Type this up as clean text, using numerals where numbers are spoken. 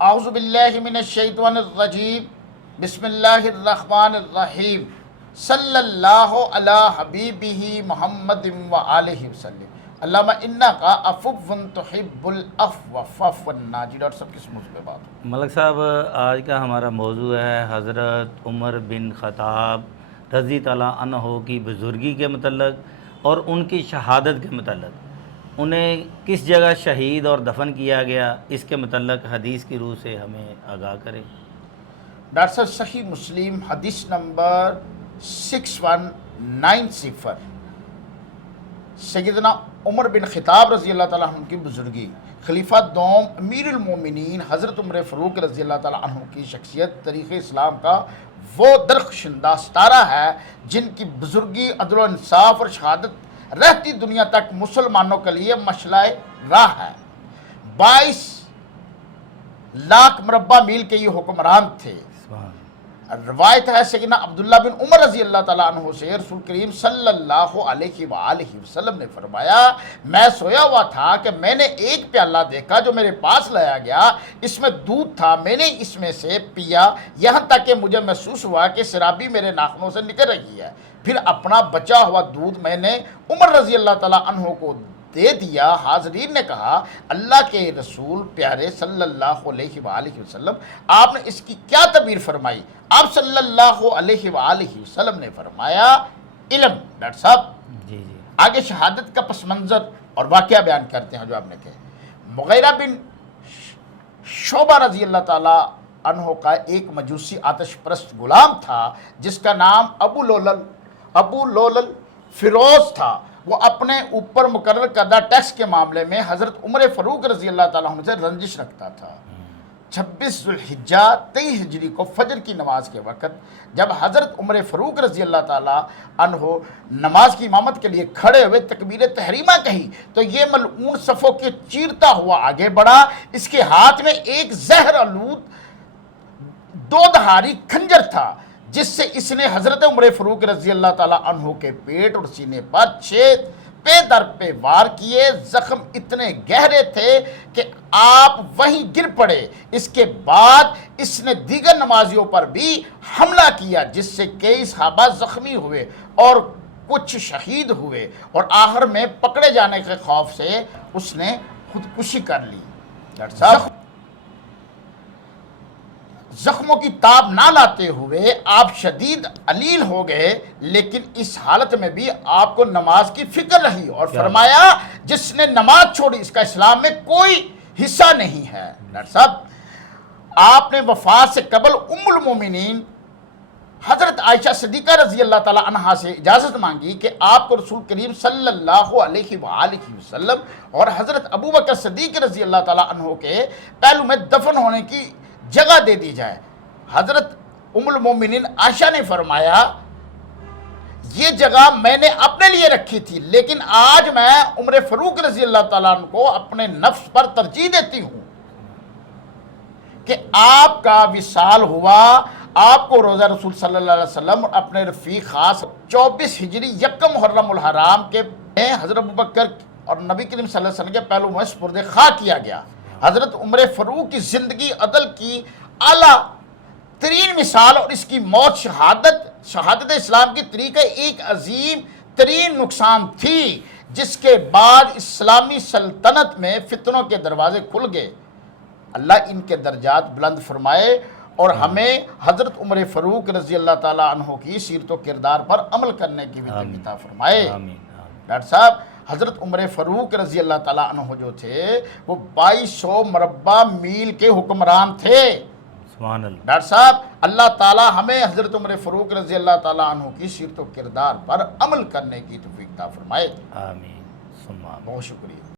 اعوذ باللہ من الشیطان الرجیم بسم اللہ الرحمن الرحیم صلی اللہ علی حبیبہ محمد و آلہ وسلم اللہم انکا عفو تحب العفو فاعف عنا۔ جی ڈاکٹر صاحب کس موضوع پہ بات ہو؟ ملک صاحب، آج کا ہمارا موضوع ہے حضرت عمر بن خطاب رضی تعالیٰ عنہ کی بزرگی کے متعلق اور ان کی شہادت کے متعلق۔ انہیں کس جگہ شہید اور دفن کیا گیا، اس کے متعلق حدیث کی روح سے ہمیں آگاہ کریں۔ ڈاکٹر صاحب صحیح مسلم حدیث نمبر 6190، سیدنا عمر بن خطاب رضی اللہ تعالیٰ عنہ کی بزرگی، خلیفہ دوم امیر المومنین حضرت عمر فاروق رضی اللہ تعالیٰ عنہ کی شخصیت تاریخ اسلام کا وہ درخشندہ ستارہ ہے جن کی بزرگی، عدل و انصاف اور شہادت رہتی دنیا تک مسلمانوں کے لیے مشعلہ راہ ہے۔ 22 لاکھ مربع میل کے یہ حکمران تھے۔ روایت ہے سیدنا عبداللہ بن عمر رضی اللہ تعالیٰ عنہ سے، رسول کریم صلی اللہ علیہ وآلہ وسلم نے فرمایا، میں سویا ہوا تھا کہ میں نے ایک پیالہ دیکھا جو میرے پاس لایا گیا، اس میں دودھ تھا، میں نے اس میں سے پیا یہاں تک کہ مجھے محسوس ہوا کہ شرابی میرے ناخنوں سے نکل رہی ہے۔ پھر اپنا بچا ہوا دودھ میں نے عمر رضی اللہ تعالیٰ عنہ کو دے دیا۔ حاضرین نے کہا، اللہ کے رسول پیارے صلی اللہ علیہ وآلہ وسلم، آپ نے اس کی کیا تعبیر فرمائی؟ آپ صلی اللہ علیہ وآلہ وسلم نے فرمایا، علم۔ ڈاکٹر صاحب جی آگے شہادت کا پس منظر اور واقعہ بیان کرتے ہیں جو آپ نے کہا۔ مغیرہ بن شعبہ رضی اللہ تعالیٰ عنہ کا ایک مجوسی آتش پرست غلام تھا جس کا نام ابو لولل فیروز تھا۔ وہ اپنے اوپر مقرر کردہ ٹیکس کے معاملے میں حضرت عمر فاروق رضی اللہ تعالیٰ عنہ سے رنجش رکھتا تھا۔ 26 ذوالحجہ 23 ہجری کو فجر کی نماز کے وقت جب حضرت عمر فاروق رضی اللہ تعالیٰ عنہ نماز کی امامت کے لیے کھڑے ہوئے تکبیر تحریمہ کہی تو یہ ملعون صفوں کے چیرتا ہوا آگے بڑھا۔ اس کے ہاتھ میں ایک زہر آلود دو دھاری کھنجر تھا جس سے اس نے حضرت عمر فاروق رضی اللہ تعالیٰ عنہ کے پیٹ اور سینے پر 6 پے در پہ وار کیے۔ زخم اتنے گہرے تھے کہ آپ وہیں گر پڑے۔ اس کے بعد اس نے دیگر نمازیوں پر بھی حملہ کیا جس سے کئی صحابہ زخمی ہوئے اور کچھ شہید ہوئے، اور آخر میں پکڑے جانے کے خوف سے اس نے خودکشی کر لی۔ ڈاکٹر صاحب زخموں کی تاب نہ لاتے ہوئے آپ شدید علیل ہو گئے، لیکن اس حالت میں بھی آپ کو نماز کی فکر رہی اور فرمایا، جس نے نماز چھوڑی اس کا اسلام میں کوئی حصہ نہیں ہے۔ ڈاکٹر صاحب آپ نے وفات سے قبل ام المومنین حضرت عائشہ صدیقہ رضی اللہ تعالیٰ عنہا سے اجازت مانگی کہ آپ کو رسول کریم صلی اللہ علیہ وآلہ وسلم اور حضرت ابو بکر صدیق رضی اللہ تعالیٰ عنہ کے پہلو میں دفن ہونے کی جگہ دے دی جائے۔ حضرت ام المومنین عائشہ نے فرمایا، یہ جگہ میں نے اپنے لیے رکھی تھی، لیکن آج میں عمر فاروق رضی اللہ تعالیٰ عنہ کو اپنے نفس پر ترجیح دیتی ہوں کہ آپ کا وصال ہوا۔ آپ کو روزہ رسول صلی اللہ علیہ وسلم اور اپنے رفیق خاص 24 ہجری یکم محرم الحرام کے حضرت ابوبکر اور نبی کریم صلی اللہ علیہ وسلم کے پہلو میں سپرد خاک کیا گیا۔ حضرت عمر فاروق کی زندگی عدل کی اعلیٰ ترین مثال اور اس کی موت شہادت اسلام کی طریقہ ایک عظیم ترین نقصان تھی جس کے بعد اسلامی سلطنت میں فتنوں کے دروازے کھل گئے۔ اللہ ان کے درجات بلند فرمائے اور ہمیں حضرت عمر فاروق رضی اللہ تعالیٰ عنہ کی سیرت و کردار پر عمل کرنے کی بھی توفیق عطا فرمائے۔ ڈاکٹر صاحب حضرت عمر فاروق رضی اللہ تعالیٰ عنہ جو تھے وہ 2200 مربع میل کے حکمران تھے۔ سبحان اللہ۔ ڈاکٹر صاحب اللہ تعالیٰ ہمیں حضرت عمر فاروق رضی اللہ تعالیٰ عنہ کی سیرت و کردار پر عمل کرنے کی توفیق عطا فرمائے۔ آمین۔ بہت شکریہ۔